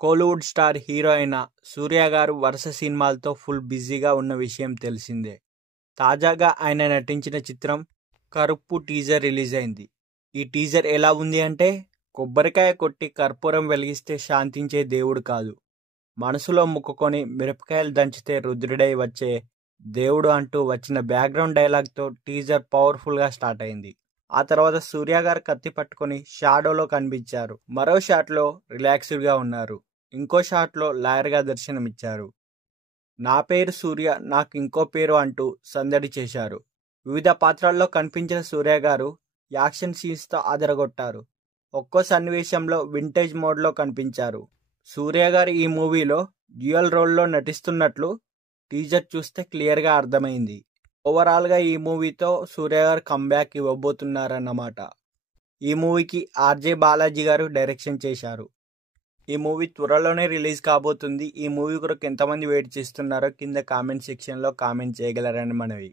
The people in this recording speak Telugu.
కోలీవుడ్ స్టార్ హీరో అయిన సూర్య గారు వరుస సినిమాలతో ఫుల్ బిజీగా ఉన్న విషయం తెలిసిందే. తాజాగా ఆయన నటించిన చిత్రం కరుప్పు టీజర్ రిలీజ్ అయింది. ఈ టీజర్ ఎలా ఉంది అంటే, కొబ్బరికాయ కొట్టి కర్పూరం వెలిగిస్తే శాంతించే దేవుడు కాదు, మనసులో మొక్కుకొని మిరపకాయలు దంచితే రుద్రుడై వచ్చే దేవుడు అంటూ వచ్చిన బ్యాక్గ్రౌండ్ డైలాగ్తో టీజర్ పవర్ఫుల్గా స్టార్ట్ అయింది. ఆ తర్వాత సూర్య గారు కత్తి పట్టుకొని షాడోలో కనిపించారు. మరో షాట్లో రిలాక్స్డ్గా ఉన్నారు. ఇంకో షాట్లో లాయర్గా దర్శనమిచ్చారు. నా పేరు సూర్య, నాకు ఇంకో పేరు అంటూ సందడి చేశారు. వివిధ పాత్రల్లో కనిపించిన సూర్య గారు యాక్షన్ సీన్స్తో అదరగొట్టారు. ఒక్కో సన్నివేశంలో వింటేజ్ మోడ్లో కనిపించారు. సూర్య గారు ఈ మూవీలో డ్యూయల్ రోల్లో నటిస్తున్నట్లు టీజర్ చూస్తే క్లియర్గా అర్థమైంది. ఓవరాల్గా ఈ మూవీతో సూర్య గారు కంబ్యాక్ ఇవ్వబోతున్నారన్నమాట. ఈ మూవీకి ఆర్జే బాలాజీ గారు డైరెక్షన్ చేశారు. ఈ మూవీ త్వరలోనే రిలీజ్ కాబోతుంది. ఈ మూవీ కొరకు ఎంతమంది వెయిట్ చేస్తున్నారో కింద కామెంట్ సెక్షన్లో కామెంట్ చేయగలరని మనవి.